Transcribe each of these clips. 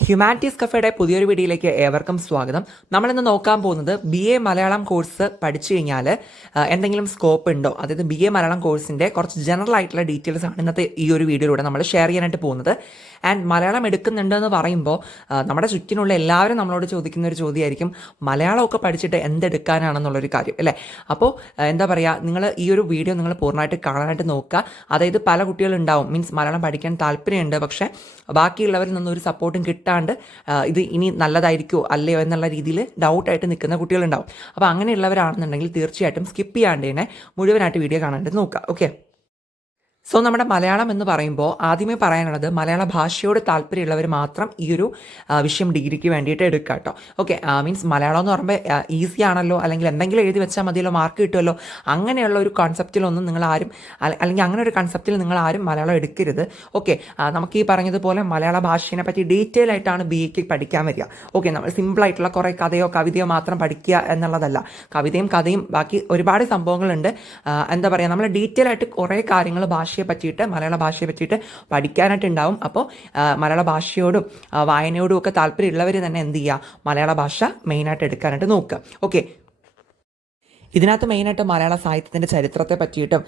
Humanities കഫേയുടെ പുതിയൊരു വീഡിയോയിലേക്ക് ഏവർക്കും സ്വാഗതം. നമ്മളിന്ന് നോക്കാൻ പോകുന്നത് BA മലയാളം കോഴ്സ് പഠിച്ചു കഴിഞ്ഞാൽ എന്തെങ്കിലും സ്കോപ്പ് ഉണ്ടോ, അതായത് BA മലയാളം കോഴ്സിൻ്റെ കുറച്ച് ജനറൽ ആയിട്ടുള്ള ഡീറ്റെയിൽസ് ആണ് ഇന്നത്തെ ഈ ഒരു വീഡിയോയിലൂടെ നമ്മൾ ഷെയർ ചെയ്യാനായിട്ട് പോകുന്നത്. ആൻഡ് മലയാളം എടുക്കുന്നുണ്ടെന്ന് പറയുമ്പോൾ നമ്മുടെ ചുറ്റിനുള്ള എല്ലാവരും നമ്മളോട് ചോദിക്കുന്ന ഒരു ചോദ്യമായിരിക്കും, മലയാളമൊക്കെ പഠിച്ചിട്ട് എന്തെടുക്കാനാണെന്നുള്ളൊരു കാര്യം അല്ലേ. അപ്പോൾ എന്താ പറയുക, നിങ്ങൾ ഈ ഒരു വീഡിയോ നിങ്ങൾ പൂർണ്ണമായിട്ട് കാണാനായിട്ട് നോക്കുക. അതായത് പല കുട്ടികളുണ്ടാവും, മീൻസ് മലയാളം പഠിക്കാൻ താല്പര്യമുണ്ട്, പക്ഷേ ബാക്കിയുള്ളവരിൽ നിന്നൊരു സപ്പോർട്ടും കിട്ടാണ്ട് ഇത് ഇനി നല്ലതായിരിക്കുമോ അല്ലയോ എന്നുള്ള രീതിയിൽ ഡൗട്ടായിട്ട് നിൽക്കുന്ന കുട്ടികളുണ്ടാവും. അപ്പോൾ അങ്ങനെയുള്ളവരാണെന്നുണ്ടെങ്കിൽ തീർച്ചയായിട്ടും സ്കിപ്പ് ചെയ്യാണ്ട് തന്നെ മുഴുവനായിട്ട് വീഡിയോ കാണാനായിട്ട് നോക്കുക. ഓക്കെ, സോ നമ്മുടെ മലയാളം എന്ന് പറയുമ്പോൾ ആദ്യമേ പറയാനുള്ളത്, മലയാള ഭാഷയോട് താല്പര്യമുള്ളവർ മാത്രം ഈ ഒരു വിഷയം ഡിഗ്രിക്ക് വേണ്ടിയിട്ട് എടുക്കുക കേട്ടോ. ഓക്കെ, മീൻസ് മലയാളം എന്ന് പറയുമ്പോൾ ഈസി ആണല്ലോ, അല്ലെങ്കിൽ എന്തെങ്കിലും എഴുതി വെച്ചാൽ മതിയല്ലോ, മാർക്ക് കിട്ടുമല്ലോ, അങ്ങനെയുള്ള ഒരു കൺസെപ്റ്റിലൊന്നും നിങ്ങൾ ആരും, അല്ലെങ്കിൽ അങ്ങനെ ഒരു കൺസെപ്റ്റിൽ നിങ്ങൾ ആരും മലയാളം എടുക്കരുത്. ഓക്കെ, നമുക്ക് ഈ പറഞ്ഞതുപോലെ മലയാള ഭാഷയെ പറ്റി ഡീറ്റെയിൽ ആയിട്ടാണ് BAക്ക് പഠിക്കാൻ വരിക. ഓക്കെ, നമ്മൾ സിമ്പിളായിട്ടുള്ള കുറേ കഥയോ കവിതയോ മാത്രം പഠിക്കുക എന്നുള്ളതല്ല. കഥയും ബാക്കി ഒരുപാട് സംഭവങ്ങളുണ്ട്. എന്താ പറയുക, നമ്മൾ ഡീറ്റെയിൽ ആയിട്ട് കുറേ കാര്യങ്ങൾ മലയാള ഭാഷയെ പറ്റിയിട്ട് പഠിക്കാനായിട്ട് ഉണ്ടാവും. അപ്പോൾ മലയാള ഭാഷയോടും വായനയോടും ഒക്കെ താല്പര്യമുള്ളവർ തന്നെ എന്ത് ചെയ്യുക, മലയാള ഭാഷ മെയിനായിട്ട് എടുക്കാനായിട്ട് നോക്കുക. ഓക്കെ, ഇതിനകത്ത് മെയിനായിട്ട് മലയാള സാഹിത്യത്തിൻ്റെ ചരിത്രത്തെ പറ്റിയിട്ടും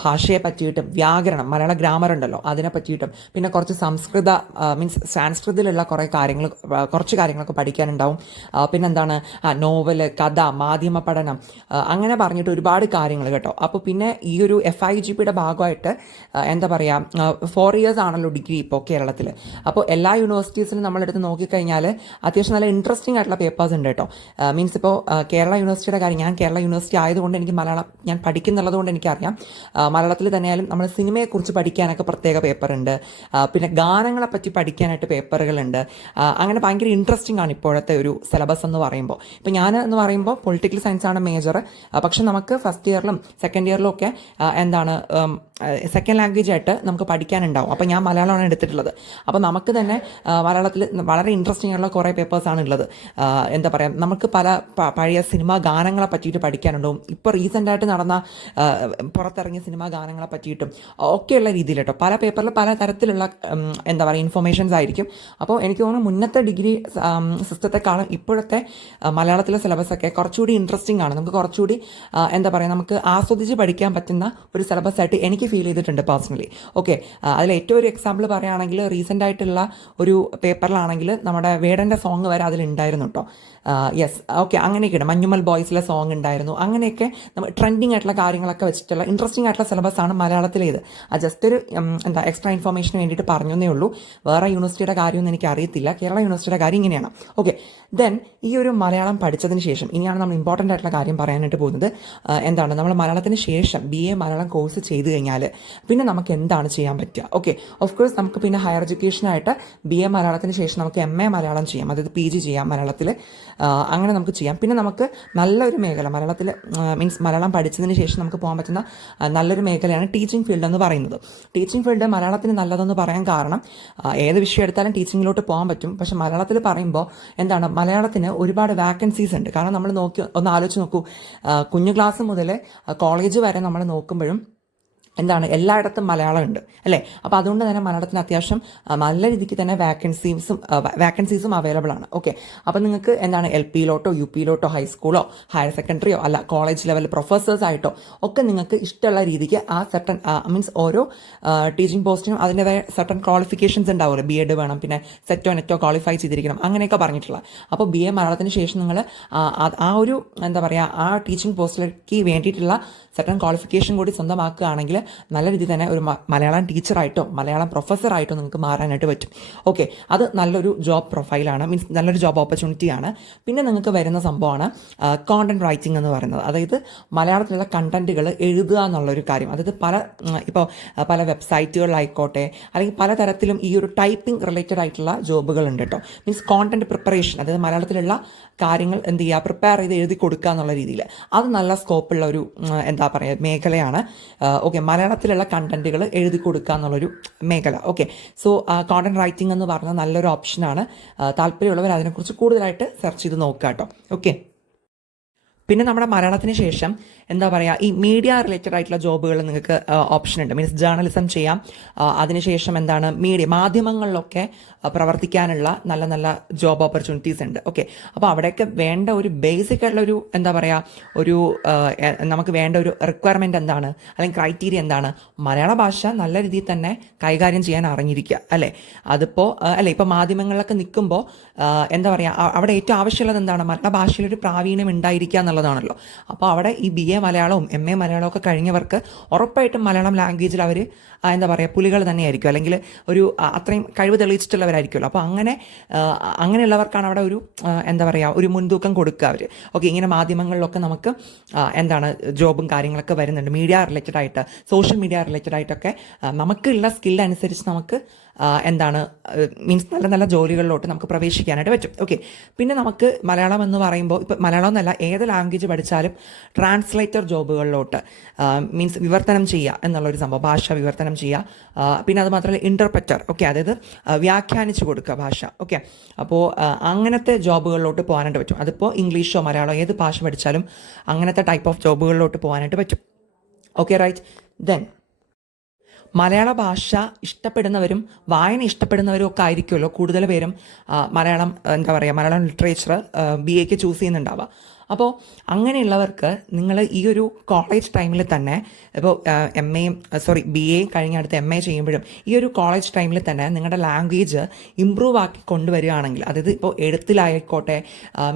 ഭാഷയെ പറ്റിയിട്ടും വ്യാകരണം, മലയാള ഗ്രാമർ ഉണ്ടല്ലോ അതിനെ പറ്റിയിട്ടും, പിന്നെ കുറച്ച് മീൻസ് സാൻസ്കൃതിലുള്ള കുറച്ച് കാര്യങ്ങളൊക്കെ പഠിക്കാനുണ്ടാവും. പിന്നെന്താണ്, നോവല്, കഥ, മാധ്യമ പഠനം, അങ്ങനെ പറഞ്ഞിട്ട് ഒരുപാട് കാര്യങ്ങൾ കേട്ടോ. അപ്പോൾ പിന്നെ ഈ ഒരു FIGPയുടെ ഭാഗമായിട്ട് എന്താ പറയുക, 4 years ആണല്ലോ ഡിഗ്രി ഇപ്പോൾ കേരളത്തിൽ. അപ്പോൾ എല്ലാ യൂണിവേഴ്സിറ്റീസിലും നമ്മളെടുത്ത് നോക്കിക്കഴിഞ്ഞാൽ അത്യാവശ്യം നല്ല ഇൻട്രസ്റ്റിംഗ് ആയിട്ടുള്ള പേപ്പേഴ്സ് ഉണ്ട് കേട്ടോ. മീൻസ് ഇപ്പോൾ കേരള യൂണിവേഴ്സിറ്റിയുടെ കാര്യം, ഞാൻ കേരള യൂണിവേഴ്സിറ്റി ആയതുകൊണ്ട് എനിക്ക് മലയാളം ഞാൻ പഠിക്കുന്നുള്ളത് കൊണ്ട് എനിക്കറിയാം. മലയാളത്തിൽ തന്നെയായാലും നമ്മൾ സിനിമയെക്കുറിച്ച് പഠിക്കാനൊക്കെ പ്രത്യേക പേപ്പറുണ്ട്, പിന്നെ ഗാനങ്ങളെ പറ്റി പഠിക്കാനായിട്ട് പേപ്പറുകളുണ്ട്. അങ്ങനെ ഭയങ്കര ഇൻട്രസ്റ്റിംഗ് ആണ് ഇപ്പോഴത്തെ ഒരു സിലബസ് എന്ന് പറയുമ്പോൾ. ഇപ്പോൾ ഞാൻ എന്ന് പറയുമ്പോൾ പൊളിറ്റിക്കൽ സയൻസ് ആണ് മേജർ, പക്ഷെ നമുക്ക് ഫസ്റ്റ് ഇയറിലും സെക്കൻഡ് ഇയറിലും ഒക്കെ എന്താണ് സെക്കൻഡ് ലാംഗ്വേജ് ആയിട്ട് നമുക്ക് പഠിക്കാനുണ്ടാവും. അപ്പോൾ ഞാൻ മലയാളമാണ് എടുത്തിട്ടുള്ളത്. അപ്പോൾ നമുക്ക് തന്നെ മലയാളത്തിൽ വളരെ ഇൻട്രസ്റ്റിംഗ് ആയിട്ടുള്ള കുറേ പേപ്പേഴ്സാണ് ഉള്ളത്. എന്താ പറയുക, നമുക്ക് പഴയ സിനിമാ ഗാനങ്ങളെ പറ്റിയിട്ട് പഠിക്കാനുണ്ടാവും. ഇപ്പോൾ റീസെൻ്റായിട്ട് നടന്ന പുറത്തിറങ്ങിയ സിനിമാ ഗാനങ്ങളെ പറ്റിയിട്ടും ഒക്കെയുള്ള രീതിയിൽ കേട്ടോ. പല പേപ്പറിൽ പല തരത്തിലുള്ള എന്താ പറയുക ഇൻഫർമേഷൻസ് ആയിരിക്കും. അപ്പോൾ എനിക്ക് തോന്നുന്നു മുന്നത്തെ ഡിഗ്രി സിസ്റ്റത്തെക്കാളും ഇപ്പോഴത്തെ മലയാളത്തിലെ സിലബസൊക്കെ കുറച്ചുകൂടി ഇൻട്രസ്റ്റിംഗ് ആണ്. നമുക്ക് കുറച്ചുകൂടി എന്താ പറയുക, നമുക്ക് ആസ്വദിച്ച് പഠിക്കാൻ പറ്റുന്ന ഒരു സിലബസ് ആയിട്ട് എനിക്ക് ഫീൽ ചെയ്തിട്ടുണ്ട് പേഴ്സണലി. ഓക്കെ, അതിൽ ഏറ്റവും ഒരു എക്സാമ്പിൾ പറയുകയാണെങ്കിൽ റീസെൻ്റ് ആയിട്ടുള്ള ഒരു പേപ്പറിലാണെങ്കിൽ നമ്മുടെ വേടൻ്റെ സോങ് വരെ അതിലുണ്ടായിരുന്നു കേട്ടോ. യെസ്, ഓക്കെ, അങ്ങനെയൊക്കെയാണ്. മഞ്ഞുമൽ ബോയ്സിലെ സോങ് ഉണ്ടായിരുന്നു. അങ്ങനെയൊക്കെ നമ്മൾ ട്രെൻഡിങ് ആയിട്ടുള്ള കാര്യങ്ങളൊക്കെ വെച്ചിട്ടുള്ള ഇൻട്രസ്റ്റിംഗ് ആയിട്ടുള്ള സിലബസ് ആണ് മലയാളത്തിലേത്. ജസ്റ്റ് ഒരു എക്സ്ട്രാ ഇൻഫർമേഷന് വേണ്ടിയിട്ട് പറഞ്ഞേ ഉള്ളൂ. വേറെ യൂണിവേഴ്സിറ്റിയുടെ കാര്യമൊന്നും എനിക്ക് അറിയത്തില്ല. കേരള യൂണിവേഴ്സിറ്റിയുടെ കാര്യം ഇങ്ങനെയാണ്. ഓക്കെ, ദെൻ ഈ ഒരു മലയാളം പഠിച്ചതിന് ശേഷം ഇനിയാണ് നമ്മൾ ഇമ്പോർട്ടൻ്റ് ആയിട്ടുള്ള കാര്യം പറയാനായിട്ട് പോകുന്നത്. എന്താണ്, നമ്മൾ മലയാളത്തിന് ശേഷം BA മലയാളം കോഴ്സ് ചെയ്ത് കഴിഞ്ഞാൽ പിന്നെ നമുക്ക് എന്താണ് ചെയ്യാൻ പറ്റുക. ഓക്കെ, ഓഫ് കോഴ്സ് നമുക്ക് പിന്നെ ഹയർ എഡ്യൂക്കേഷനായിട്ട് BA മലയാളത്തിന് ശേഷം നമുക്ക് MA മലയാളം ചെയ്യാം, അതായത് PG ചെയ്യാം മലയാളത്തിൽ. അങ്ങനെ നമുക്ക് ചെയ്യാം. പിന്നെ നമുക്ക് നല്ലൊരു മേഖല മലയാളത്തിൽ, മീൻസ് മലയാളം പഠിച്ചതിന് ശേഷം നമുക്ക് പോകാൻ പറ്റുന്ന നല്ലൊരു മേഖലയാണ് ടീച്ചിങ് ഫീൽഡ് എന്ന് പറയുന്നത്. ടീച്ചിങ് ഫീൽഡ് മലയാളത്തിന് നല്ലതെന്ന് പറയാൻ കാരണം, ഏത് വിഷയം എടുത്താലും ടീച്ചിങ്ങിലോട്ട് പോകാൻ പറ്റും. പക്ഷേ മലയാളത്തിൽ പറയുമ്പോൾ എന്താണ്, മലയാളത്തിന് ഒരുപാട് വാക്കൻസീസ് ഉണ്ട്. കാരണം നമ്മൾ ഒന്ന് ആലോചിച്ച് നോക്കൂ, കുഞ്ഞു ക്ലാസ് മുതൽ കോളേജ് വരെ നമ്മൾ നോക്കുമ്പോഴും എന്താണ്, എല്ലായിടത്തും മലയാളം ഉണ്ട് അല്ലേ. അപ്പോൾ അതുകൊണ്ട് തന്നെ മലയാളത്തിന് അത്യാവശ്യം നല്ല രീതിക്ക് തന്നെ വാക്കൻസീസും അവൈലബിൾ ആണ്. ഓക്കെ, അപ്പോൾ നിങ്ങൾക്ക് എന്താണ് LPയിലോട്ടോ UPയിലോട്ടോ ഹൈസ്കൂളോ ഹയർ സെക്കൻഡറിയോ അല്ല കോളേജ് ലെവൽ പ്രൊഫസേഴ്സായിട്ടോ ഒക്കെ നിങ്ങൾക്ക് ഇഷ്ടമുള്ള രീതിക്ക് ആ സർട്ടൺ മീൻസ് ഓരോ ടീച്ചിങ് പോസ്റ്റിനും അതിൻ്റെതായ സർട്ടൺ ക്വാളിഫിക്കേഷൻസ് ഉണ്ടാവുമല്ലോ. BEd വേണം, പിന്നെ സെറ്റോ നെറ്റോ ക്വാളിഫൈ ചെയ്തിരിക്കണം, അങ്ങനെയൊക്കെ പറഞ്ഞിട്ടുള്ള. അപ്പോൾ BA മലയാളത്തിന് ശേഷം നിങ്ങൾ ആ ഒരു എന്താ പറയുക, ആ ടീച്ചിങ് പോസ്റ്റിലേക്ക് വേണ്ടിയിട്ടുള്ള സർട്ടൺ ക്വാളിഫിക്കേഷൻ കൂടി സ്വന്തമാക്കുകയാണെങ്കിൽ നല്ല രീതിയിൽ തന്നെ ഒരു മലയാളം ടീച്ചറായിട്ടോ മലയാളം പ്രൊഫസറായിട്ടോ നിങ്ങൾക്ക് മാറാനായിട്ട് പറ്റും. ഓക്കെ, അത് നല്ലൊരു ജോബ് പ്രൊഫൈലാണ്, മീൻസ് നല്ലൊരു ജോബ് ഓപ്പർച്യൂണിറ്റിയാണ്. പിന്നെ നിങ്ങൾക്ക് വരുന്ന സംഭവമാണ് കോണ്ടന്റ് റൈറ്റിംഗ് എന്ന് പറയുന്നത്. അതായത് മലയാളത്തിലുള്ള കണ്ടന്റുകൾ എഴുതുക എന്നുള്ളൊരു കാര്യം. അതായത് പല വെബ്സൈറ്റുകളിലായിക്കോട്ടെ, അല്ലെങ്കിൽ പലതരത്തിലും ഈ ഒരു ടൈപ്പിംഗ് റിലേറ്റഡ് ആയിട്ടുള്ള ജോബുകളുണ്ട് കേട്ടോ. മീൻസ് കോണ്ടന്റ് പ്രിപ്പറേഷൻ, അതായത് മലയാളത്തിലുള്ള കാര്യങ്ങൾ എന്ത് ചെയ്യുക, പ്രിപ്പയർ ചെയ്ത് എഴുതി കൊടുക്കുക എന്നുള്ള രീതിയിൽ അത് നല്ല സ്കോപ്പുള്ള ഒരു എന്താ പറയുക മേഖലയാണ്. ഓക്കെ, മലയാളത്തിലുള്ള കണ്ടന്റുകൾ എഴുതി കൊടുക്കുക എന്നുള്ളൊരു മേഖല. ഓക്കെ, സോ കോണ്ടന്റ് റൈറ്റിംഗ് എന്ന് പറഞ്ഞാൽ നല്ലൊരു ഓപ്ഷനാണ്. താല്പര്യമുള്ളവർ അതിനെക്കുറിച്ച് കൂടുതലായിട്ട് സെർച്ച് ചെയ്ത് നോക്കുക കേട്ടോ. ഓക്കെ, പിന്നെ നമ്മുടെ മലയാളത്തിന് ശേഷം എന്താ പറയുക, ഈ മീഡിയ റിലേറ്റഡ് ആയിട്ടുള്ള ജോബുകൾ നിങ്ങൾക്ക് ഓപ്ഷൻ ഉണ്ട്. മീൻസ് ജേർണലിസം ചെയ്യാം. അതിനുശേഷം എന്താണ് മാധ്യമങ്ങളിലൊക്കെ പ്രവർത്തിക്കാനുള്ള നല്ല നല്ല ജോബ് ഓപ്പർച്യൂണിറ്റീസ് ഉണ്ട്. ഓക്കെ, അപ്പോൾ അവിടെയൊക്കെ വേണ്ട ഒരു ബേസിക് ആയിട്ടുള്ള ഒരു എന്താ പറയുക, ഒരു നമുക്ക് വേണ്ട ഒരു റിക്വയർമെൻറ്റ് എന്താണ്, അല്ലെങ്കിൽ ക്രൈറ്റീരിയ എന്താണ്, മലയാള ഭാഷ നല്ല രീതിയിൽ തന്നെ കൈകാര്യം ചെയ്യാൻ അറിഞ്ഞിരിക്കുക അല്ലേ. അതിപ്പോൾ അല്ലേ, ഇപ്പോൾ മാധ്യമങ്ങളിലൊക്കെ നിൽക്കുമ്പോൾ എന്താ പറയുക, അവിടെ ഏറ്റവും ആവശ്യമുള്ളത് എന്താണ്, മലയാള ഭാഷയിലൊരു പ്രാവീണ്യം ഉണ്ടായിരിക്കുക എന്നുള്ളതാണല്ലോ. അപ്പോൾ അവിടെ ഈ BA മലയാളവും MA മലയാളവും ഒക്കെ കഴിഞ്ഞവർക്ക് ഉറപ്പായിട്ടും മലയാളം ലാംഗ്വേജിൽ അവർ എന്താ പറയുക പുലികൾ തന്നെയായിരിക്കും, അല്ലെങ്കിൽ ഒരു അത്രയും കഴിവ് തെളിയിച്ചിട്ടുള്ളവരായിരിക്കുമല്ലോ. അപ്പോൾ അങ്ങനെയുള്ളവർക്കാണ് അവിടെ ഒരു എന്താ പറയുക ഒരു മുൻതൂക്കം കൊടുക്കുക അവർ. ഓക്കെ, ഇങ്ങനെ മാധ്യമങ്ങളിലൊക്കെ നമുക്ക് എന്താണ് ജോബും കാര്യങ്ങളൊക്കെ വരുന്നുണ്ട്, മീഡിയ റിലേറ്റഡ് ആയിട്ട്, സോഷ്യൽ മീഡിയ റിലേറ്റഡ് ആയിട്ടൊക്കെ നമുക്കുള്ള സ്കിൽ അനുസരിച്ച് നമുക്ക് എന്താണ് മീൻസ് നല്ല നല്ല ജോലികളിലോട്ട് നമുക്ക് പ്രവേശിക്കാനായിട്ട് പറ്റും. ഓക്കെ, പിന്നെ നമുക്ക് മലയാളം എന്ന് പറയുമ്പോൾ ഇപ്പം മലയാളം എന്നല്ല ഏത് ലാംഗ്വേജ് പഠിച്ചാലും ട്രാൻസ്ലേറ്റർ ജോബുകളിലോട്ട് മീൻസ് വിവർത്തനം ചെയ്യുക എന്നുള്ളൊരു സംഭവം, ഭാഷ വിവർത്തനം ചെയ്യുക. പിന്നെ അത് മാത്രമല്ല ഇൻ്റർപ്രറ്റർ, ഓക്കെ, അതായത് വ്യാഖ്യാനിച്ചു കൊടുക്കുക ഭാഷ. ഓക്കെ, അപ്പോൾ അങ്ങനത്തെ ജോബുകളിലോട്ട് പോകാനായിട്ട് പറ്റും. അതിപ്പോൾ ഇംഗ്ലീഷോ മലയാളമോ ഏത് ഭാഷ പഠിച്ചാലും അങ്ങനത്തെ ടൈപ്പ് ഓഫ് ജോബുകളിലോട്ട് പോകാനായിട്ട് പറ്റും. Okay, right. ദെൻ മലയാള ഭാഷ ഇഷ്ടപ്പെടുന്നവരും വായന ഇഷ്ടപ്പെടുന്നവരും ഒക്കെ ആയിരിക്കുമല്ലോ കൂടുതൽ പേരും മലയാളം എന്താ പറയുക മലയാളം ലിറ്ററേച്ചർ BA ചൂസ് ചെയ്യുന്നുണ്ടാവുക. അപ്പോൾ അങ്ങനെയുള്ളവർക്ക് നിങ്ങൾ ഈ ഒരു കോളേജ് ടൈമിൽ തന്നെ ഇപ്പോൾ BA കഴിഞ്ഞ അടുത്ത് MA ചെയ്യുമ്പോഴും ഈ ഒരു കോളേജ് ടൈമിൽ തന്നെ നിങ്ങളുടെ ലാംഗ്വേജ് ഇമ്പ്രൂവ് ആക്കി കൊണ്ടുവരികയാണെങ്കിൽ, അതായത് ഇപ്പോൾ എഴുത്തിലായിക്കോട്ടെ,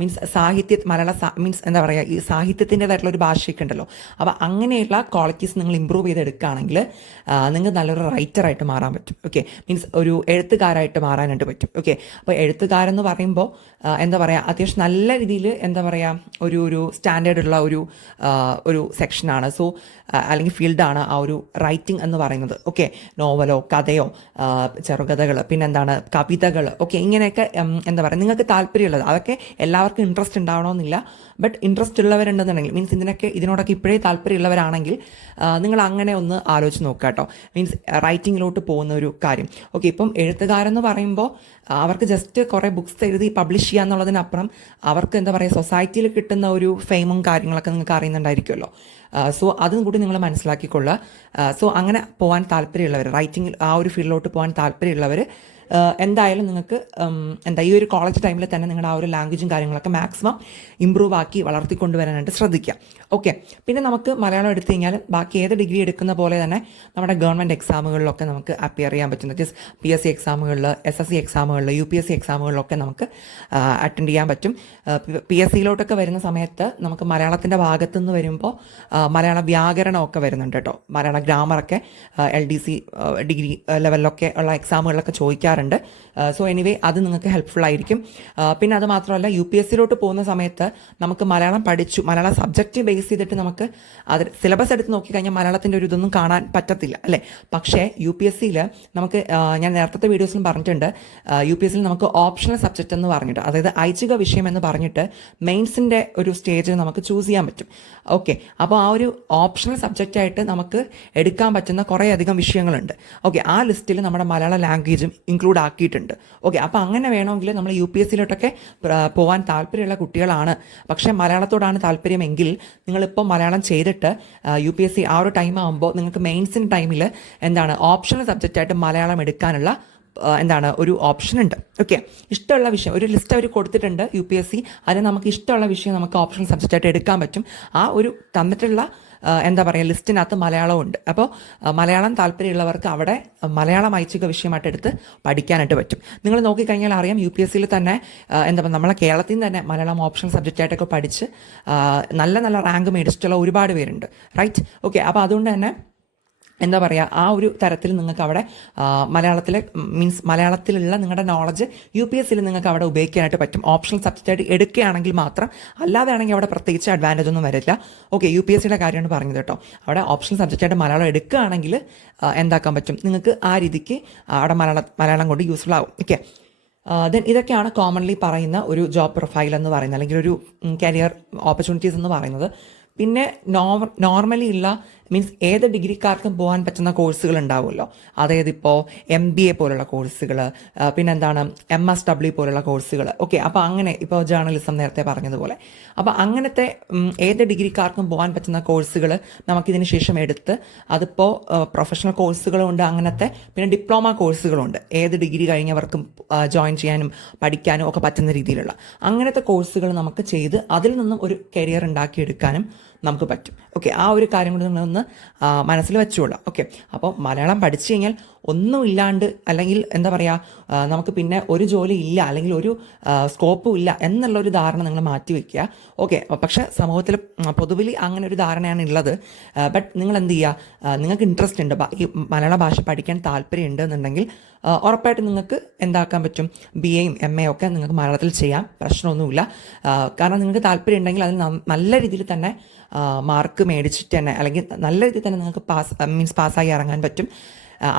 മീൻസ് മലയാള മീൻസ് എന്താ പറയുക ഈ സാഹിത്യത്തിൻ്റെതായിട്ടുള്ള ഒരു ഭാഷയൊക്കെ ഉണ്ടല്ലോ, അപ്പോൾ അങ്ങനെയുള്ള ക്വാളിറ്റീസ് നിങ്ങൾ ഇമ്പ്രൂവ് ചെയ്തെടുക്കുകയാണെങ്കിൽ നിങ്ങൾക്ക് നല്ലൊരു റൈറ്ററായിട്ട് മാറാൻ പറ്റും. ഓക്കെ, മീൻസ് ഒരു എഴുത്തുകാരായിട്ട് മാറാനായിട്ട് പറ്റും. ഓക്കെ, അപ്പോൾ എഴുത്തുകാരെന്ന് പറയുമ്പോൾ എന്താ പറയുക അത്യാവശ്യം നല്ല രീതിയിൽ എന്താ പറയുക ഒരു സ്റ്റാൻഡേർഡ് ഉള്ള ഒരു സെക്ഷനാണ്. സോ അല്ലെങ്കിൽ ഫീൽഡാണ് ആ ഒരു റൈറ്റിംഗ് എന്ന് പറയുന്നത്. ഓക്കെ, നോവലോ കഥയോ ചെറുകഥകൾ, പിന്നെന്താണ് കവിതകൾ, ഓക്കെ, ഇങ്ങനെയൊക്കെ എന്താ പറയുക നിങ്ങൾക്ക് താല്പര്യമുള്ളത്, അതൊക്കെ എല്ലാവർക്കും ഇൻട്രസ്റ്റ് ഉണ്ടാവണമെന്നില്ല. ബട്ട് ഇൻട്രസ്റ്റ് ഉള്ളവരുണ്ടെന്നുണ്ടെങ്കിൽ മീൻസ് ഇതിനോടൊക്കെ ഇപ്പോഴേ താല്പര്യമുള്ളവരാണെങ്കിൽ നിങ്ങൾ അങ്ങനെ ഒന്ന് ആലോചിച്ച് നോക്കുക കേട്ടോ. മീൻസ് റൈറ്റിങ്ങിലോട്ട് പോകുന്ന ഒരു കാര്യം. ഓക്കെ, ഇപ്പം എഴുത്തുകാരെന്ന് പറയുമ്പോൾ അവർക്ക് ജസ്റ്റ് കുറേ ബുക്സ് എഴുതി പബ്ലിഷ് ചെയ്യുക എന്നുള്ളതിനപ്പുറം അവർക്ക് എന്താ പറയുക സൊസൈറ്റിയിൽ കിട്ടുന്ന ഒരു ഫെയിമും കാര്യങ്ങളൊക്കെ നിങ്ങൾക്ക് അറിയുന്നുണ്ടായിരിക്കുമല്ലോ. സോ അതും കൂടി നിങ്ങൾ മനസ്സിലാക്കിക്കൊള്ളുക. സോ അങ്ങനെ പോകാൻ താല്പര്യമുള്ളവർ, റൈറ്റിംഗ് ആ ഒരു ഫീൽഡിലോട്ട് പോകാൻ താല്പര്യമുള്ളവർ എന്തായാലും നിങ്ങൾക്ക് ഈ ഒരു കോളേജ് ടൈമിൽ തന്നെ നിങ്ങളുടെ ആ ഒരു ലാംഗ്വേജും കാര്യങ്ങളൊക്കെ മാക്സിമം ഇമ്പ്രൂവ് ആക്കി വളർത്തിക്കൊണ്ടുവരാനായിട്ട് ശ്രദ്ധിക്കുക. ഓക്കെ, പിന്നെ നമുക്ക് മലയാളം എടുത്തു കഴിഞ്ഞാൽ ബാക്കി ഏത് ഡിഗ്രി എടുക്കുന്ന പോലെ തന്നെ നമ്മുടെ ഗവൺമെൻറ് എക്സാമുകളിലൊക്കെ നമുക്ക് അപ്പിയർ ചെയ്യാൻ പറ്റും. That is PSC എക്സാമുകളിൽ, SSC എക്സാമുകളിൽ, UPSC എക്സാമുകളിലൊക്കെ നമുക്ക് അറ്റൻഡ് ചെയ്യാൻ പറ്റും. PSCയിലോട്ടൊക്കെ വരുന്ന സമയത്ത് നമുക്ക് മലയാളത്തിൻ്റെ ഭാഗത്തുനിന്ന് വരുമ്പോൾ മലയാള വ്യാകരണമൊക്കെ വരുന്നുണ്ട് കേട്ടോ. മലയാള ഗ്രാമറൊക്കെ LDC ഡിഗ്രി ലെവലിലൊക്കെ ഉള്ള എക്സാമുകളിലൊക്കെ ചോദിക്കാറുണ്ട്. സോ എനിവേ അത് നിങ്ങൾക്ക് ഹെൽപ്ഫുൾ ആയിരിക്കും. പിന്നെ അത് മാത്രമല്ല UPSCയിലോട്ട് പോകുന്ന സമയത്ത് നമുക്ക് മലയാളം മലയാള സബ്ജക്റ്റ് ബേസ് ചെയ്തിട്ട് നമുക്ക് അത് സിലബസ് എടുത്ത് നോക്കിക്കഴിഞ്ഞാൽ മലയാളത്തിൻ്റെ ഒരു ഇതൊന്നും കാണാൻ പറ്റത്തില്ല അല്ലേ. പക്ഷേ UPSCയിൽ നമുക്ക് ഞാൻ നേരത്തെ വീഡിയോസിലും പറഞ്ഞിട്ടുണ്ട്, UPSCയിൽ നമുക്ക് ഓപ്ഷണൽ സബ്ജക്റ്റ് എന്ന് പറഞ്ഞിട്ട്, അതായത് ഐച്ഛിക വിഷയം എന്ന് പറഞ്ഞിട്ട് മെയിൻസിൻ്റെ ഒരു സ്റ്റേജിൽ നമുക്ക് ചൂസ് ചെയ്യാൻ പറ്റും. ഓക്കെ, അപ്പോൾ ആ ഒരു ഓപ്ഷണൽ സബ്ജക്റ്റായിട്ട് നമുക്ക് എടുക്കാൻ പറ്റുന്ന കുറേയധികം വിഷയങ്ങളുണ്ട്. ഓക്കെ, ആ ലിസ്റ്റിൽ നമ്മുടെ മലയാള ലാംഗ്വേജും ഇൻക്ലൂഡ് ആക്കിയിട്ടുണ്ട്. ഓക്കെ, അപ്പോൾ അങ്ങനെ വേണമെങ്കിൽ നമ്മൾ UPSCയിലോട്ടൊക്കെ പോകാൻ താല്പര്യമുള്ള കുട്ടികളാണ്, പക്ഷേ മലയാളത്തോടാണ് താല്പര്യമെങ്കിൽ നിങ്ങളിപ്പോൾ മലയാളം ചെയ്തിട്ട് UPSC ആ ഒരു ടൈം ആകുമ്പോൾ നിങ്ങൾക്ക് മെയിൻസിൻ്റെ ടൈമിൽ ഓപ്ഷണൽ സബ്ജക്റ്റായിട്ട് മലയാളം എടുക്കാനുള്ള ഒരു ഓപ്ഷൻ ഉണ്ട്. ഓക്കെ, ഇഷ്ടമുള്ള വിഷയം ഒരു ലിസ്റ്റ് അവർ കൊടുത്തിട്ടുണ്ട് UPSC, അതിന് നമുക്ക് ഇഷ്ടമുള്ള വിഷയം നമുക്ക് ഓപ്ഷണൽ സബ്ജക്റ്റായിട്ട് എടുക്കാൻ പറ്റും. ആ ഒരു തന്നിട്ടുള്ള ലിസ്റ്റിനകത്ത് മലയാളവും ഉണ്ട്. അപ്പോൾ മലയാളം താല്പര്യമുള്ളവർക്ക് അവിടെ മലയാളം ഐച്ഛിക വിഷയമായിട്ട് എടുത്ത് പഠിക്കാനായിട്ട് പറ്റും. നിങ്ങൾ നോക്കിക്കഴിഞ്ഞാൽ അറിയാം UPSCയിൽ തന്നെ നമ്മളെ കേരളത്തിൽ നിന്ന് തന്നെ മലയാളം ഓപ്ഷണൽ സബ്ജക്റ്റായിട്ടൊക്കെ പഠിച്ച് നല്ല നല്ല റാങ്ക് മേടിച്ചിട്ടുള്ള ഒരുപാട് പേരുണ്ട്. റൈറ്റ്. ഓക്കെ, അപ്പോൾ അതുകൊണ്ട് തന്നെ ആ ഒരു തരത്തിൽ നിങ്ങൾക്ക് അവിടെ മലയാളത്തിലുള്ള നിങ്ങളുടെ നോളജ് UPSCയിൽ നിങ്ങൾക്ക് അവിടെ ഉപയോഗിക്കാനായിട്ട് പറ്റും. ഓപ്ഷണൽ സബ്ജക്റ്റായിട്ട് എടുക്കുകയാണെങ്കിൽ മാത്രം, അല്ലാതെ ആണെങ്കിൽ അവിടെ പ്രത്യേകിച്ച് അഡ്വാൻറ്റേജ് ഒന്നും വരില്ല. ഓക്കെ, UPSCയുടെ കാര്യമാണ് പറഞ്ഞത് കേട്ടോ. അവിടെ ഓപ്ഷണൽ സബ്ജക്റ്റായിട്ട് മലയാളം എടുക്കുകയാണെങ്കിൽ എന്താക്കാൻ പറ്റും, നിങ്ങൾക്ക് ആ രീതിക്ക് അവിടെ മലയാളം കൊണ്ട് യൂസ്ഫുൾ ആവും. ഓക്കെ, ദെൻ ഇതൊക്കെയാണ് കോമൺലി പറയുന്ന ഒരു ജോബ് പ്രൊഫൈൽ എന്ന് പറയുന്നത്, അല്ലെങ്കിൽ ഒരു കരിയർ ഓപ്പർച്യൂണിറ്റീസ് എന്ന് പറയുന്നത്. പിന്നെ നോർമലി ഉള്ള മീൻസ് ഏത് ഡിഗ്രിക്കാർക്കും പോകാൻ പറ്റുന്ന കോഴ്സുകൾ ഉണ്ടാവുമല്ലോ. അതായത് ഇപ്പോൾ MBA പോലുള്ള കോഴ്സുകൾ, പിന്നെന്താണ് MSW പോലുള്ള കോഴ്സുകൾ. ഓക്കെ, അപ്പോൾ അങ്ങനെ ഇപ്പോൾ ജേർണലിസം നേരത്തെ പറഞ്ഞതുപോലെ, അപ്പോൾ അങ്ങനത്തെ ഏത് ഡിഗ്രിക്കാർക്കും പോകാൻ പറ്റുന്ന കോഴ്സുകൾ നമുക്കിതിന് ശേഷം എടുത്ത് അതിപ്പോൾ പ്രൊഫഷണൽ കോഴ്സുകളുണ്ട് അങ്ങനത്തെ, പിന്നെ ഡിപ്ലോമ കോഴ്സുകളുണ്ട് ഏത് ഡിഗ്രി കഴിഞ്ഞവർക്കും ജോയിൻ ചെയ്യാനും പഠിക്കാനും ഒക്കെ പറ്റുന്ന രീതിയിലുള്ള അങ്ങനത്തെ കോഴ്സുകൾ നമുക്ക് ചെയ്ത് അതിൽ നിന്നും ഒരു കരിയർ ഉണ്ടാക്കിയെടുക്കാനും നമുക്ക് പറ്റും. ഓക്കെ, ആ ഒരു കാര്യം കൂടി നിങ്ങളൊന്ന് മനസ്സിൽ വെച്ചുകൊള്ളാം. ഓക്കെ, അപ്പോൾ മലയാളം പഠിച്ചു കഴിഞ്ഞാൽ ഒന്നുമില്ലാണ്ട് അല്ലെങ്കിൽ എന്താ പറയുക നമുക്ക് പിന്നെ ഒരു ജോലി ഇല്ല അല്ലെങ്കിൽ ഒരു സ്കോപ്പും ഇല്ല എന്നുള്ളൊരു ധാരണ നിങ്ങൾ മാറ്റി വയ്ക്കുക. ഓക്കെ, പക്ഷേ സമൂഹത്തിൽ പൊതുവിൽ അങ്ങനെ ഒരു ധാരണയാണ് ഉള്ളത്. ബട്ട് നിങ്ങൾ എന്ത് ചെയ്യുക, നിങ്ങൾക്ക് ഇൻട്രസ്റ്റ് ഉണ്ട്, ഈ മലയാള ഭാഷ പഠിക്കാൻ താല്പര്യം ഉണ്ട് എന്നുണ്ടെങ്കിൽ ഉറപ്പായിട്ട് നിങ്ങൾക്ക് എന്താക്കാൻ പറ്റും, BAയും MAയും ഒക്കെ നിങ്ങൾക്ക് മലയാളത്തിൽ ചെയ്യാം, പ്രശ്നമൊന്നുമില്ല. കാരണം നിങ്ങൾക്ക് താല്പര്യം ഉണ്ടെങ്കിൽ അതിൽ നല്ല രീതിയിൽ തന്നെ മാർക്ക് മേടിച്ചിട്ട് തന്നെ അല്ലെങ്കിൽ നല്ല രീതിയിൽ തന്നെ നിങ്ങൾക്ക് പാസ്സായി ഇറങ്ങാൻ പറ്റും.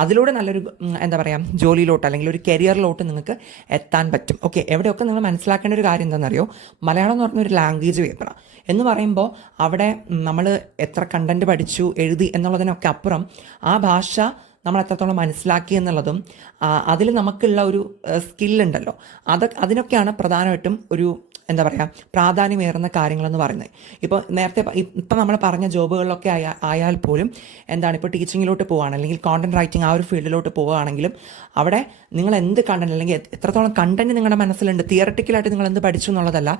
അതിലൂടെ നല്ലൊരു എന്താ പറയുക ജോലിയിലോട്ട് അല്ലെങ്കിൽ ഒരു കരിയറിലോട്ട് നിങ്ങൾക്ക് എത്താൻ പറ്റും. ഓക്കെ, എവിടെയൊക്കെ നിങ്ങൾ മനസ്സിലാക്കേണ്ട ഒരു കാര്യം എന്താണെന്നറിയോ, മലയാളം എന്ന് പറഞ്ഞൊരു ലാംഗ്വേജ് പേപ്പറാണ് എന്ന് പറയുമ്പോൾ അവിടെ നമ്മൾ എത്ര കണ്ടൻറ്റ് പഠിച്ചു എഴുതി എന്നുള്ളതിനൊക്കെ അപ്പുറം ആ ഭാഷ നമ്മൾ എത്രത്തോളം മനസ്സിലാക്കി എന്നുള്ളതും അതിൽ നമുക്കുള്ള ഒരു സ്കില്ലുണ്ടല്ലോ, അതിനൊക്കെയാണ് പ്രധാനമായിട്ടും ഒരു എന്താ പറയുക പ്രാധാന്യമേറുന്ന കാര്യങ്ങളെന്ന് പറയുന്നത്. ഇപ്പോൾ നേരത്തെ ഇപ്പം നമ്മൾ പറഞ്ഞ ജോബുകളിലൊക്കെ ആയാൽ പോലും എന്താണ്, ഇപ്പോൾ ടീച്ചിങ്ങിലോട്ട് പോവുകയാണ് അല്ലെങ്കിൽ കോണ്ടന്റ് റൈറ്റിംഗ് ആ ഒരു ഫീൽഡിലോട്ട് പോവുകയാണെങ്കിലും അവിടെ നിങ്ങൾ എന്ത് കണ്ടന്റ് അല്ലെങ്കിൽ എത്രത്തോളം കണ്ടന്റ് നിങ്ങളുടെ മനസ്സിലുണ്ട്, തിയറട്ടിക്കലായിട്ട് നിങ്ങൾ എന്ത് പഠിച്ചു എന്നുള്ളതല്ല,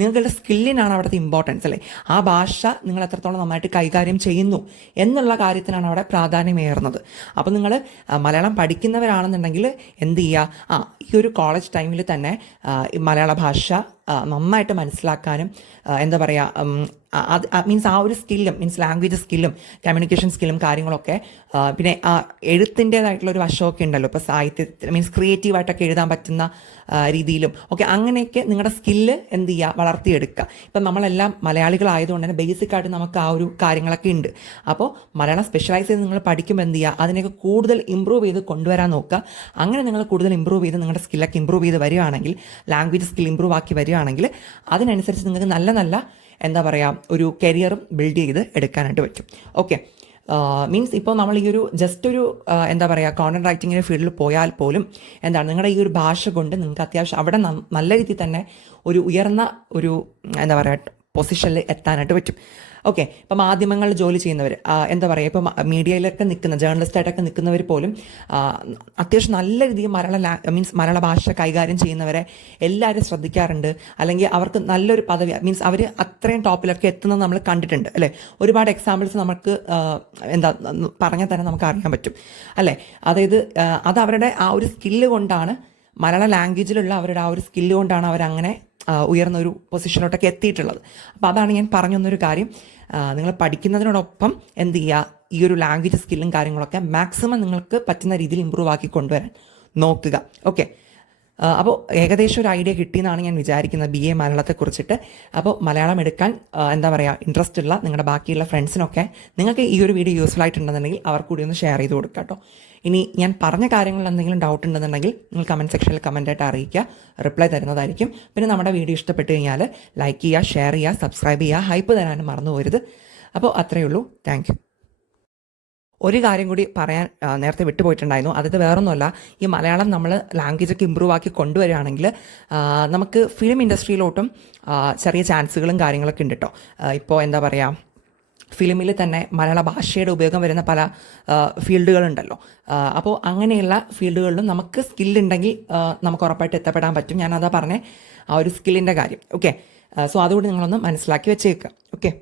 നിങ്ങളുടെ സ്കില്ലിനാണ് അവിടുത്തെ ഇമ്പോർട്ടൻസ് അല്ലേ. ആ ഭാഷ നിങ്ങൾ എത്രത്തോളം നന്നായിട്ട് കൈകാര്യം ചെയ്യുന്നു എന്നുള്ള കാര്യത്തിനാണ് അവിടെ പ്രാധാന്യമേറുന്നത്. അപ്പോൾ നിങ്ങൾ മലയാളം പഠിക്കുന്നവരാണെന്നുണ്ടെങ്കിൽ എന്ത് ചെയ്യുക, ഈ ഒരു കോളേജ് ടൈമിൽ തന്നെ മലയാള ഭാഷ നന്നായിട്ട് മനസ്സിലാക്കാനും എന്താ പറയുക അത് മീൻസ് ആ ഒരു സ്കില്ലും മീൻസ് ലാംഗ്വേജ് സ്കില്ലും കമ്മ്യൂണിക്കേഷൻ സ്കില്ലും കാര്യങ്ങളൊക്കെ പിന്നെ ആ എഴുത്തിൻ്റേതായിട്ടുള്ളൊരു വശമൊക്കെ ഉണ്ടല്ലോ, ഇപ്പോൾ സാഹിത്യത്തിൽ മീൻസ് ക്രിയേറ്റീവായിട്ടൊക്കെ എഴുതാൻ പറ്റുന്ന രീതിയിലും ഒക്കെ അങ്ങനെയൊക്കെ നിങ്ങളുടെ സ്കില്ല് എന്ത് ചെയ്യുക വളർത്തിയെടുക്കുക. ഇപ്പം നമ്മളെല്ലാം മലയാളികളായതുകൊണ്ട് തന്നെ ബേസിക്കായിട്ട് നമുക്ക് ആ ഒരു കാര്യങ്ങളൊക്കെ ഉണ്ട്. അപ്പോൾ മലയാളം സ്പെഷ്യലൈസ് ചെയ്ത് നിങ്ങൾ പഠിക്കുമ്പോൾ എന്ത് ചെയ്യുക, അതിനൊക്കെ കൂടുതൽ ഇമ്പ്രൂവ് ചെയ്ത് കൊണ്ടുവരാൻ നോക്കുക. അങ്ങനെ നിങ്ങൾ കൂടുതൽ ഇമ്പ്രൂവ് ചെയ്ത് നിങ്ങളുടെ സ്കില്ലൊക്കെ ഇമ്പ്രൂവ് ചെയ്ത് വരികയാണെങ്കിൽ, ലാംഗ്വേജ് സ്കിൽ ഇമ്പ്രൂവ് ആക്കി വരികയാണെങ്കിൽ അതിനനുസരിച്ച് നിങ്ങൾക്ക് നല്ല നല്ല എന്താ പറയുക ഒരു കരിയറും ബിൽഡ് ചെയ്ത് എടുക്കാനായിട്ട് പറ്റും. ഓക്കെ, മീൻസ് ഇപ്പോൾ നമ്മൾ ഈ ഒരു ജസ്റ്റ് ഒരു എന്താ പറയുക കോണ്ടന്റ് റൈറ്റിങ്ങിൻ്റെ ഫീൽഡിൽ പോയാൽ പോലും എന്താണ് നിങ്ങളുടെ ഈ ഒരു ഭാഷ കൊണ്ട് നിങ്ങൾക്ക് അത്യാവശ്യം അവിടെ നല്ല രീതിയിൽ തന്നെ ഒരു ഉയർന്ന ഒരു എന്താ പറയുക പൊസിഷനിൽ എത്താനായിട്ട് പറ്റും. ഓക്കെ, ഇപ്പം മാധ്യമങ്ങളിൽ ജോലി ചെയ്യുന്നവർ എന്താ പറയുക ഇപ്പം മീഡിയയിലൊക്കെ നിൽക്കുന്ന ജേർണലിസ്റ്റായിട്ടൊക്കെ നിൽക്കുന്നവർ പോലും അത്യാവശ്യം നല്ല രീതിയിൽ മലയാള ഭാഷ കൈകാര്യം ചെയ്യുന്നവരെ എല്ലാവരും ശ്രദ്ധിക്കാറുണ്ട്. അല്ലെങ്കിൽ അവർക്ക് നല്ലൊരു പദവി മീൻസ് അവർ അത്രയും ടോപ്പിലൊക്കെ എത്തുന്നത് നമ്മൾ കണ്ടിട്ടുണ്ട് അല്ലേ. ഒരുപാട് എക്സാമ്പിൾസ് നമുക്ക് എന്താ പറഞ്ഞാൽ തന്നെ നമുക്ക് അറിയാൻ പറ്റും അല്ലേ. അതായത് അത് അവരുടെ ആ ഒരു സ്കില്ല് കൊണ്ടാണ്, മലയാള ലാംഗ്വേജിലുള്ള അവരുടെ ആ ഒരു സ്കില്ല് കൊണ്ടാണ് അവരങ്ങനെ ഉയർന്ന ഒരു പൊസിഷനിലോട്ടൊക്കെ എത്തിയിട്ടുള്ളത്. അപ്പോൾ അതാണ് ഞാൻ പറഞ്ഞു തന്നൊരു കാര്യം. നിങ്ങൾ പഠിക്കുന്നതിനോടൊപ്പം എന്ത് ചെയ്യുക, ഈ ഒരു ലാംഗ്വേജ് സ്കില്ലും കാര്യങ്ങളൊക്കെ മാക്സിമം നിങ്ങൾക്ക് പറ്റുന്ന രീതിയിൽ ഇമ്പ്രൂവ് ആക്കി കൊണ്ടുവരാൻ നോക്കുക. ഓക്കെ, അപ്പോൾ ഏകദേശം ഒരു ഐഡിയ കിട്ടിയെന്നാണ് ഞാൻ വിചാരിക്കുന്നത് BA മലയാളത്തെക്കുറിച്ചിട്ട്. അപ്പോൾ മലയാളം എടുക്കാൻ എന്താ പറയുക ഇൻട്രസ്റ്റ് ഉള്ള നിങ്ങളുടെ ബാക്കിയുള്ള ഫ്രണ്ട്സിനൊക്കെ നിങ്ങൾക്ക് ഈ ഒരു വീഡിയോ യൂസ്ഫുൾ ആയിട്ടുണ്ടെന്നുണ്ടെങ്കിൽ അവർ കൂടി ഒന്ന് ഷെയർ ചെയ്ത് കൊടുക്കുക കേട്ടോ. ഇനി ഞാൻ പറഞ്ഞ കാര്യങ്ങളിൽ എന്തെങ്കിലും ഡൗട്ട് ഉണ്ടെന്നുണ്ടെങ്കിൽ നിങ്ങൾ കമൻറ്റ് സെക്ഷനിൽ കമൻറ്റായിട്ട് അറിയിക്കുക, റിപ്ലൈ തരുന്നതായിരിക്കും. പിന്നെ നമ്മുടെ വീഡിയോ ഇഷ്ടപ്പെട്ട് കഴിഞ്ഞാൽ ലൈക്ക് ചെയ്യുക, ഷെയർ ചെയ്യുക, സബ്സ്ക്രൈബ് ചെയ്യുക, ഹൈപ്പ് തരാനും മറന്നു പോകരുത്. അപ്പോൾ അത്രയേ ഉള്ളൂ. Thank you. ഒരു കാര്യം കൂടി പറയാൻ നേരത്തെ വിട്ടുപോയിട്ടുണ്ടായിരുന്നു. അതായത് വേറൊന്നുമല്ല, ഈ മലയാളം നമ്മൾ ലാംഗ്വേജൊക്കെ ഇമ്പ്രൂവ് ആക്കി കൊണ്ടുവരികയാണെങ്കിൽ നമുക്ക് ഫിലിം ഇൻഡസ്ട്രിയിലോട്ടും ചെറിയ ചാൻസുകളും കാര്യങ്ങളൊക്കെ ഉണ്ട് കേട്ടോ. ഇപ്പോൾ എന്താ പറയുക ഫിലിമിൽ തന്നെ മലയാള ഭാഷയുടെ ഉപയോഗം വരുന്ന പല ഫീൽഡുകളുണ്ടല്ലോ. അപ്പോൾ അങ്ങനെയുള്ള ഫീൽഡുകളിലും നമുക്ക് സ്കില്ലുണ്ടെങ്കിൽ നമുക്ക് ഉറപ്പായിട്ട് എത്തപ്പെടാൻ പറ്റും. ഞാനതാ പറഞ്ഞേ ആ ഒരു സ്കില്ലിൻ്റെ കാര്യം. ഓക്കെ, സോ അതുകൊണ്ട് നിങ്ങളൊന്ന് മനസ്സിലാക്കി വെച്ചേക്കുക. ഓക്കെ.